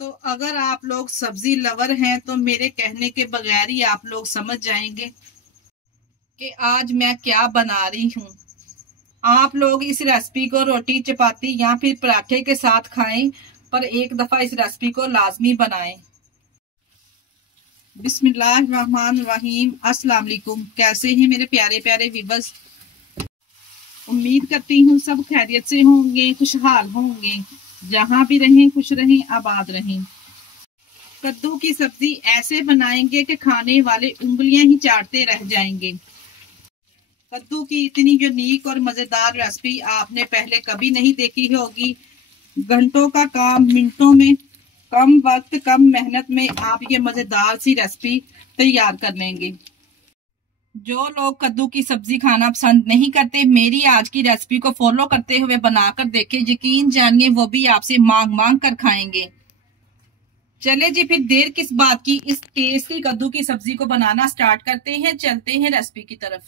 तो अगर आप लोग सब्जी लवर हैं तो मेरे कहने के बगैर ही आप लोग समझ जाएंगे कि आज मैं क्या बना रही हूँ। आप लोग इस रेसिपी को रोटी चपाती या फिर पराठे के साथ खाएं, पर एक दफा इस रेसिपी को लाजमी बनाएं। बिस्मिल्लाहिर्रहमानिर्रहीम। अस्सलाम वालेकुम। कैसे हैं मेरे प्यारे प्यारे व्यूअर्स। उम्मीद करती हूँ सब खैरियत से होंगे, खुशहाल होंगे। जहाँ भी रहें खुश रहें, आबाद रहें। कद्दू की सब्जी ऐसे बनाएंगे कि खाने वाले उंगलियां ही चाटते रह जाएंगे। कद्दू की इतनी यूनिक और मजेदार रेसिपी आपने पहले कभी नहीं देखी होगी। घंटों का काम मिनटों में, कम वक्त कम मेहनत में आप ये मजेदार सी रेसिपी तैयार कर लेंगे। जो लोग कद्दू की सब्जी खाना पसंद नहीं करते, मेरी आज की रेसिपी को फॉलो करते हुए बनाकर देखें। यकीन जानिए वो भी आपसे मांग मांग कर खाएंगे। चले जी, फिर देर किस बात की, इस टेस्टी कद्दू की सब्जी को बनाना स्टार्ट करते हैं। चलते हैं रेसिपी की तरफ।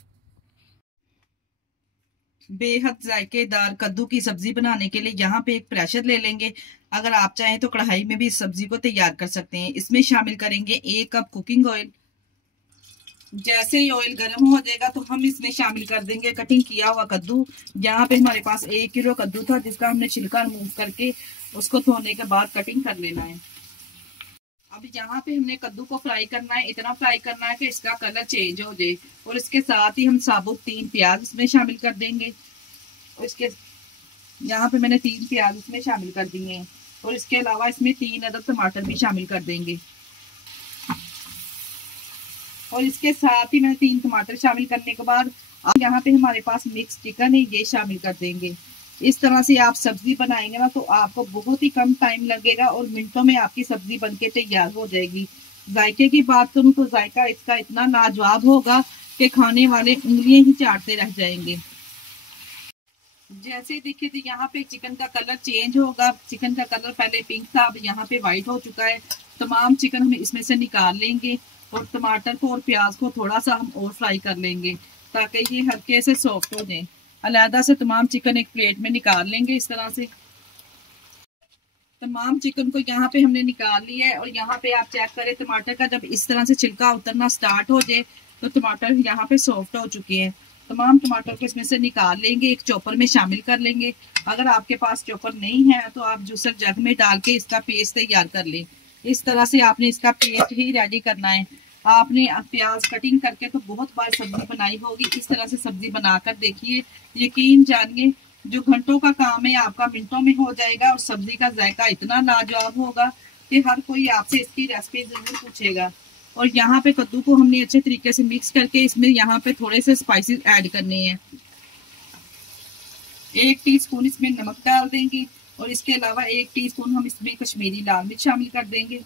बेहद जायकेदार कद्दू की सब्जी बनाने के लिए यहाँ पे एक प्रेशर ले लेंगे। अगर आप चाहें तो कढ़ाई में भी इस सब्जी को तैयार कर सकते हैं। इसमें शामिल करेंगे 1 कप कुकिंग ऑयल। जैसे ही ऑयल गर्म हो जाएगा तो हम इसमें शामिल कर देंगे कटिंग किया हुआ कद्दू। यहाँ पे हमारे पास 1 किलो कद्दू था, जिसका हमने छिलका रिमूव करके उसको धोने के बाद कटिंग कर लेना है। अब यहाँ पे हमने कद्दू को फ्राई करना है, इतना फ्राई करना है कि इसका कलर चेंज हो जाए। और इसके साथ ही हम साबुत 3 प्याज इसमें शामिल कर देंगे। और इसके यहाँ पे मैंने 3 प्याज इसमें शामिल कर दिए हैं। और इसके अलावा इसमें 3 अदद टमाटर भी शामिल कर देंगे। और इसके साथ ही मैंने 3 टमाटर शामिल करने के बाद अब यहाँ पे हमारे पास मिक्स चिकन है, ये शामिल कर देंगे। इस तरह से आप सब्जी बनाएंगे ना तो आपको बहुत ही कम टाइम लगेगा और मिनटों में आपकी सब्जी बनके तैयार हो जाएगी। जायके की बात करूं तो जायका इसका इतना लाजवाब होगा कि खाने वाले उंगलियां ही चाटते रह जाएंगे। जैसे देखिए तो यहाँ पे चिकन का कलर चेंज होगा। चिकन का कलर पहले पिंक था, अब यहाँ पे व्हाइट हो चुका है। तमाम चिकन हम इसमें से निकाल लेंगे और टमाटर को और प्याज को थोड़ा सा हम और फ्राई कर लेंगे ताकि ये हल्के से सॉफ्ट हो जाए। अलहदा से तमाम चिकन एक प्लेट में निकाल लेंगे। इस तरह से तमाम चिकन को यहाँ पे हमने निकाल लिया है। और यहाँ पे आप चेक करें टमाटर का जब इस तरह से छिलका उतरना स्टार्ट हो जाए तो टमाटर यहाँ पे सॉफ्ट हो चुके हैं। तमाम टमाटर को इसमें से निकाल लेंगे, एक चॉपर में शामिल कर लेंगे। अगर आपके पास चॉपर नहीं है तो आप जूसर जग में डाल के इसका पेस्ट तैयार कर लें। इस तरह से आपने इसका पेस्ट ही रेडी करना है। आपने प्याज कटिंग करके तो बहुत बार सब्जी बनाई होगी, इस तरह से सब्जी बनाकर देखिए। यकीन जानिए जो घंटों का काम है आपका मिनटों में हो जाएगा और सब्जी का जायका इतना लाजवाब होगा कि हर कोई आपसे इसकी रेसिपी जरूर पूछेगा। और यहाँ पे कद्दू को हमने अच्छे तरीके से मिक्स करके इसमें यहाँ पे थोड़े से स्पाइसेस ऐड करने हैं। 1 टीस्पून इसमें नमक डाल देंगे और इसके अलावा 1 टीस्पून हम इसमें कश्मीरी लाल मिर्च शामिल कर देंगे।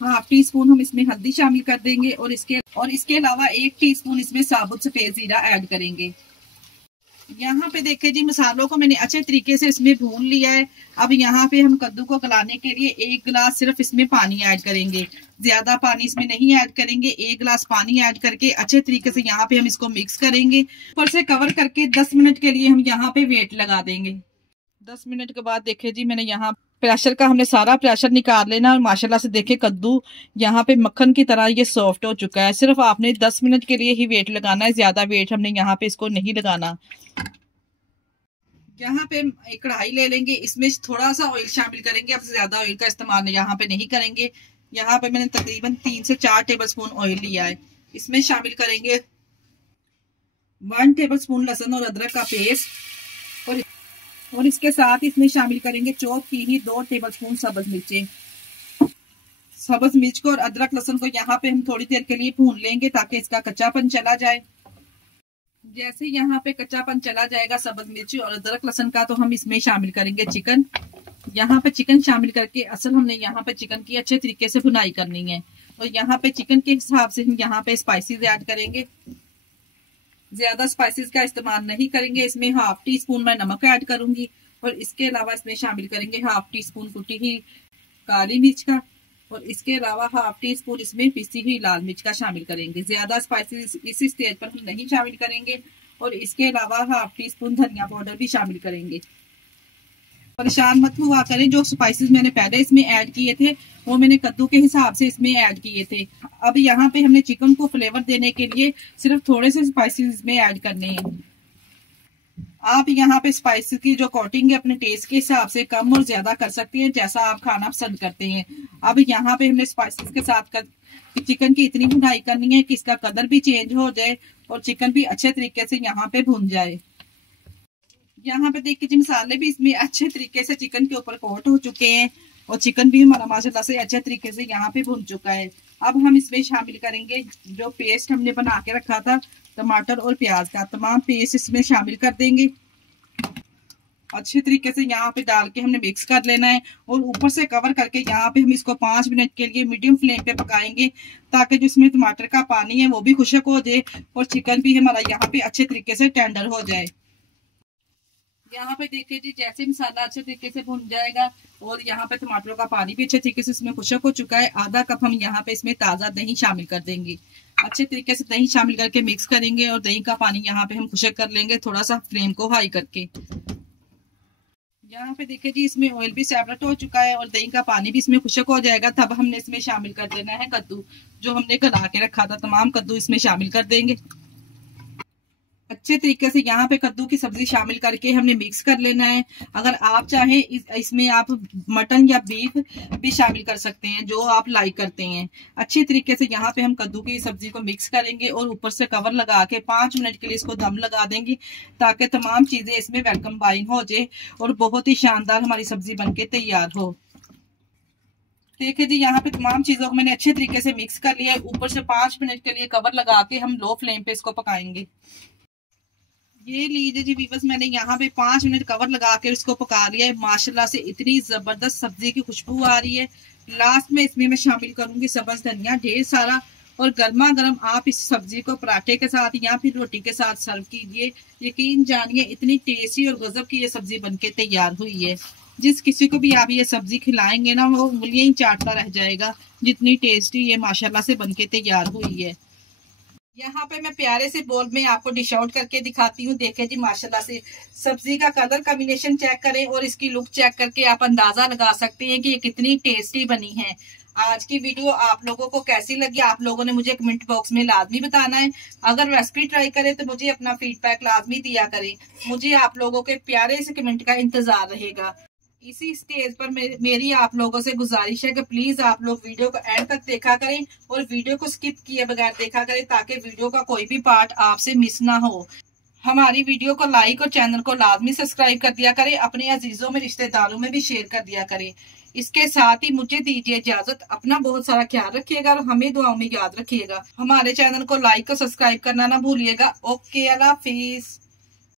1/2 टीस्पून हम इसमें हल्दी शामिल कर देंगे और इसके अलावा 1 टीस्पून इसमें साबुत सफेद जीरा ऐड करेंगे। यहाँ पे देखें जी, मसालों को मैंने अच्छे तरीके से इसमें भून लिया है। अब यहाँ पे हम कद्दू को गलाने के लिए 1 गिलास सिर्फ इसमें पानी ऐड करेंगे, ज्यादा पानी इसमें नहीं ऐड करेंगे। 1 गिलास पानी ऐड करके अच्छे तरीके से यहाँ पे हम इसको मिक्स करेंगे। ऊपर से कवर करके 10 मिनट के लिए हम यहाँ पे वेट लगा देंगे। 10 मिनट के बाद देखे जी, मैंने यहाँ प्रेशर का हमने सारा प्रेशर निकाल लेना और माशाल्लाह से देखे कद्दू यहाँ पे मक्खन की तरह ये सॉफ्ट हो चुका है। सिर्फ आपने 10 मिनट के लिए ही वेट लगाना है, ज्यादा वेट हमने यहाँ पे इसको नहीं लगाना। यहाँ पे एक कढ़ाई ले लेंगे, इसमें थोड़ा सा ऑयल शामिल करेंगे। अब ज्यादा ऑयल का इस्तेमाल यहाँ पे नहीं करेंगे। यहाँ पे मैंने तकरीबन 3 से 4 टेबल स्पून ऑयल लिया है। इसमें शामिल करेंगे 1 टेबल स्पून लहसुन और अदरक का पेस्ट और इसके साथ इसमें शामिल करेंगे चॉप की ही 2 टेबल स्पून सब्ज मिर्चें। सब्ज मिर्च को और अदरक लहसुन को यहाँ पे हम थोड़ी देर के लिए भून लेंगे ताकि इसका कच्चापन चला जाए। जैसे यहाँ पे कच्चापन चला जाएगा सब्ज मिर्ची और अदरक लहसुन का, तो हम इसमें शामिल करेंगे चिकन। यहाँ पे चिकन शामिल करके असल हमने यहाँ पे चिकन की अच्छे तरीके से भुनाई करनी है। और यहाँ पे चिकन के हिसाब से हम यहाँ पे स्पाइसेस ऐड करेंगे। ज्यादा स्पाइसेस का इस्तेमाल नहीं करेंगे। इसमें 1/2 टीस्पून मैं नमक ऐड करूंगी और इसके अलावा इसमें शामिल करेंगे 1/2 टीस्पून कुटी हुई काली मिर्च का और इसके अलावा 1/2 टीस्पून इसमें पिसी हुई लाल मिर्च का शामिल करेंगे। ज्यादा स्पाइसेस इस स्टेज पर हम नहीं शामिल करेंगे। और इसके अलावा 1/2 टीस्पून धनिया पाउडर भी शामिल करेंगे। परेशान मत हुआ करें। जो स्पाइसेस मैंने पहले इसमें ऐड किए थे वो मैंने कद्दू के हिसाब से इसमें ऐड किए थे। अब यहाँ पे हमने चिकन को फ्लेवर देने के लिए सिर्फ थोड़े से स्पाइसेस इसमें ऐड करने हैं। आप यहाँ पे स्पाइसेस की जो कोटिंग है अपने टेस्ट के हिसाब से कम और ज्यादा कर सकते हैं, जैसा आप खाना पसंद करते हैं। अब यहाँ पे हमने स्पाइसेस के साथ चिकन की इतनी भुनाई करनी है कि इसका कलर भी चेंज हो जाए और चिकन भी अच्छे तरीके से यहाँ पे भुन जाए। यहाँ पे देखिए जी मसाले भी इसमें अच्छे तरीके से चिकन के ऊपर कोट हो चुके हैं और चिकन भी हमारा माशाल्लाह से अच्छे तरीके से यहाँ पे भुन चुका है। अब हम इसमें शामिल करेंगे जो पेस्ट हमने बना के रखा था टमाटर और प्याज का, तमाम पेस्ट इसमें शामिल कर देंगे। अच्छे तरीके से यहाँ पे डाल के हमने मिक्स कर लेना है और ऊपर से कवर करके यहाँ पे हम इसको 5 मिनट के लिए मीडियम फ्लेम पे पकाएंगे, ताकि जो इसमें टमाटर का पानी है वो भी खुशक हो जाए और चिकन भी हमारा यहाँ पे अच्छे तरीके से टेंडर हो जाए। यहाँ पे देखिए जी जैसे मसाला अच्छे तरीके से भुन जाएगा और यहाँ पे टमाटरों का पानी भी अच्छे तरीके से इसमें खुशक हो चुका है। आधा कप हम यहाँ पे इसमें ताजा दही शामिल कर देंगे। अच्छे तरीके से दही शामिल करके मिक्स करेंगे और दही का पानी यहाँ पे हम खुशक कर लेंगे, थोड़ा सा फ्लेम को हाई करके। यहाँ पे देखिए जी इसमें ऑयल भी सेपरेट हो चुका है और दही का पानी भी इसमें खुशक हो जाएगा। तब हमने इसमें शामिल कर देना है कद्दू, जो हमने गला के रखा था। तमाम कद्दू इसमें शामिल कर देंगे। अच्छे तरीके से यहाँ पे कद्दू की सब्जी शामिल करके हमने मिक्स कर लेना है। अगर आप चाहें इसमें आप मटन या बीफ भी शामिल कर सकते हैं, जो आप लाइक करते हैं। अच्छे तरीके से यहाँ पे हम कद्दू की सब्जी को मिक्स करेंगे और ऊपर से कवर लगा के 5 मिनट के लिए इसको दम लगा देंगे, ताकि तमाम चीजें इसमें वेलकम बाइंड हो जाए और बहुत ही शानदार हमारी सब्जी बनके तैयार हो। देखिए जी यहाँ पे तमाम चीजों को मैंने अच्छे तरीके से मिक्स कर लिया है। ऊपर से 5 मिनट के लिए कवर लगा के हम लो फ्लेम पे इसको पकाएंगे। ये लीजिए जी वीवर्स, मैंने यहाँ पे 5 मिनट कवर लगा के इसको पका लिया है। माशाल्लाह से इतनी जबरदस्त सब्जी की खुशबू आ रही है। लास्ट में इसमें मैं शामिल करूंगी सब्ज धनिया ढेर सारा, और गर्मा गर्म आप इस सब्जी को पराठे के साथ या फिर रोटी के साथ सर्व कीजिए। यकीन जानिए इतनी टेस्टी और गजब की ये सब्जी बनके तैयार हुई है। जिस किसी को भी आप ये सब्जी खिलाएंगे ना वो उंगलियां ही चाटता रह जाएगा, जितनी टेस्टी ये माशाल्लाह से बनके तैयार हुई है। यहाँ पे मैं प्यारे से बोल में आपको डिश आउट करके दिखाती हूँ। देखें जी माशाल्लाह से सब्जी का कलर कॉम्बिनेशन चेक करें और इसकी लुक चेक करके आप अंदाजा लगा सकते हैं कि ये कितनी टेस्टी बनी है। आज की वीडियो आप लोगों को कैसी लगी आप लोगों ने मुझे कमेंट बॉक्स में लाजमी बताना है। अगर रेसिपी ट्राई करें तो मुझे अपना फीडबैक लाजमी दिया करें। मुझे आप लोगों के प्यारे से कमेंट का इंतजार रहेगा। इसी स्टेज पर मेरी आप लोगों से गुजारिश है कि प्लीज आप लोग वीडियो को एंड तक देखा करें और वीडियो को स्किप किए बगैर देखा करें, ताकि वीडियो का कोई भी पार्ट आपसे मिस ना हो। हमारी वीडियो को लाइक और चैनल को लाजमी सब्सक्राइब कर दिया करें। अपने अजीजों में रिश्तेदारों में भी शेयर कर दिया करें। इसके साथ ही मुझे दीजिए इजाजत। अपना बहुत सारा ख्याल रखिएगा और हमें दुआओं में याद रखिएगा। हमारे चैनल को लाइक और सब्सक्राइब करना ना भूलिएगा। ओके, अल्लाह हाफिज।